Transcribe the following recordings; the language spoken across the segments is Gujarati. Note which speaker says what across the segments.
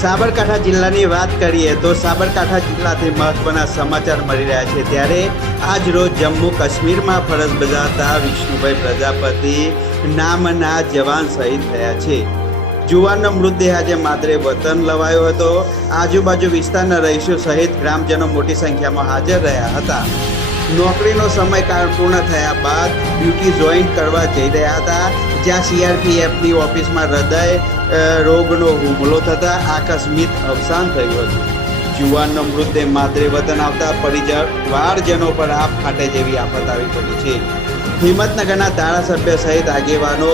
Speaker 1: સાબરકાંઠા જિલ્લાની વાત કરીએ તો સાબરકાંઠા જિલ્લાથી મહત્વના સમાચાર મળી રહ્યા છે. ત્યારે આજ રોજ જમ્મુ કાશ્મીરમાં ફરજ બજાવતા વિષ્ણુભાઈ પ્રજાપતિ નામના જવાન શહીદ થયા છે. જુવાનનો મૃતદેહ આજે માદરે વતન લવાયો હતો. આજુબાજુ વિસ્તારના રહીશો સહિત ગ્રામજનો મોટી સંખ્યામાં હાજર રહ્યા હતા. નોકરીનો સમયકાળ પૂર્ણ થયા બાદ ડ્યુટી જોઈન કરવા જઈ રહ્યા હતા, જ્યાં સીઆરપીએફની ઓફિસમાં હૃદય રોગનો હુમલો થતાં આકસ્મિક અવસાન થયું હતું. જુવાનનો મૃતદેહ માદરે વતન આવતા વાળજનો પર આપ ફાટે જેવી આફત આવી પડી છે. હિંમતનગરના ધારાસભ્ય સહિત આગેવાનો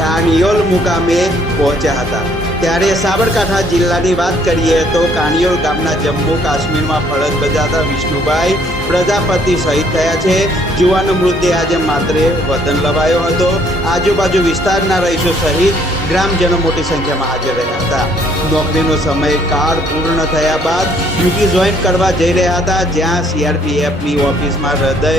Speaker 1: કાનિયોલ મુકામે પહોંચ્યા હતા. ત્યારે સાબરકાંઠા જિલ્લાની વાત કરીએ તો કાનિયોલ ગામના જમ્મુ કાશ્મીરમાં ફરજ બજાવતા વિષ્ણુભાઈ પ્રજાપતિ શહીદ થયા છે. જુવાનો મૃતદેહ આજે માત્રે વતન લવાયો હતો. આજુબાજુ વિસ્તારના રહીશો સહિત ગ્રામજનો મોટી સંખ્યામાં હાજર રહ્યા હતા. નોકરીનો સમયકાળ પૂર્ણ થયા બાદ ડ્યુટી જોઈન કરવા જઈ રહ્યા હતા. જ્યાં સીઆરપીએફની ઓફિસમાં હૃદય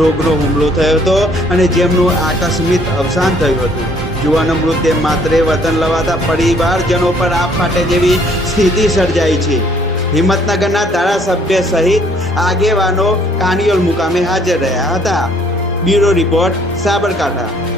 Speaker 1: રોગનો હુમલો થયો હતો અને જેમનું આકસ્મિક અવસાન થયું હતું. જુવાનો મૃતદેહ માત્રે વતન લવાતા પરિવારજનો પર આપ માટે જેવી સ્થિતિ સર્જાઈ છે. હિંમતનગરના ધારાસભ્ય સહિત આગેવાનો કાનિયોલ મુકામે હાજર રહ્યા હતા. Bureau report Sabarkantha.